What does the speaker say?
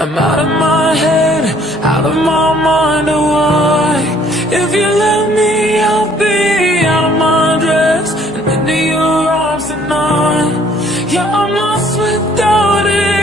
I'm out of my head, out of my mind, oh why? If you let me, I'll be out of my dress and into your arms tonight. Yeah, I'm lost without it.